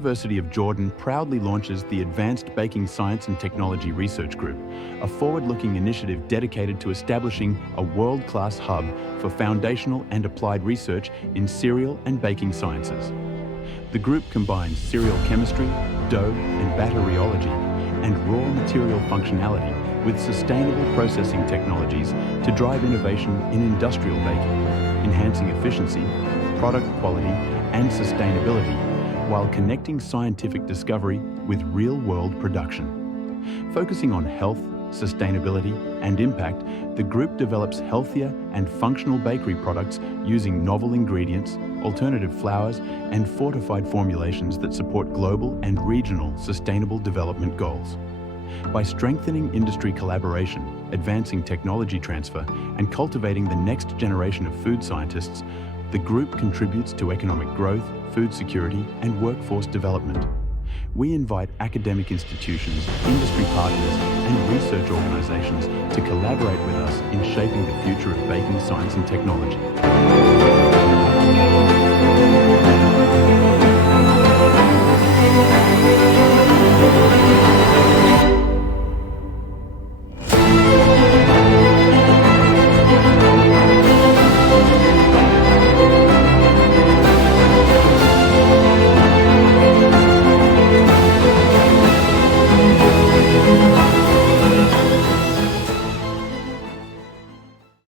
University of Jordan proudly launches the Advanced Baking Science and Technology Research Group, a forward-looking initiative dedicated to establishing a world-class hub for foundational and applied research in cereal and baking sciences. The group combines cereal chemistry, dough and batter rheology, and raw material functionality with sustainable processing technologies to drive innovation in industrial baking, enhancing efficiency, product quality and sustainability, while connecting scientific discovery with real-world production. Focusing on health, sustainability and impact, the group develops healthier and functional bakery products using novel ingredients, alternative flours and fortified formulations that support global and regional sustainable development goals. By strengthening industry collaboration, advancing technology transfer and cultivating the next generation of food scientists, the group contributes to economic growth, food security and workforce development. We invite academic institutions, industry partners and research organizations to collaborate with us in shaping the future of baking science and technology.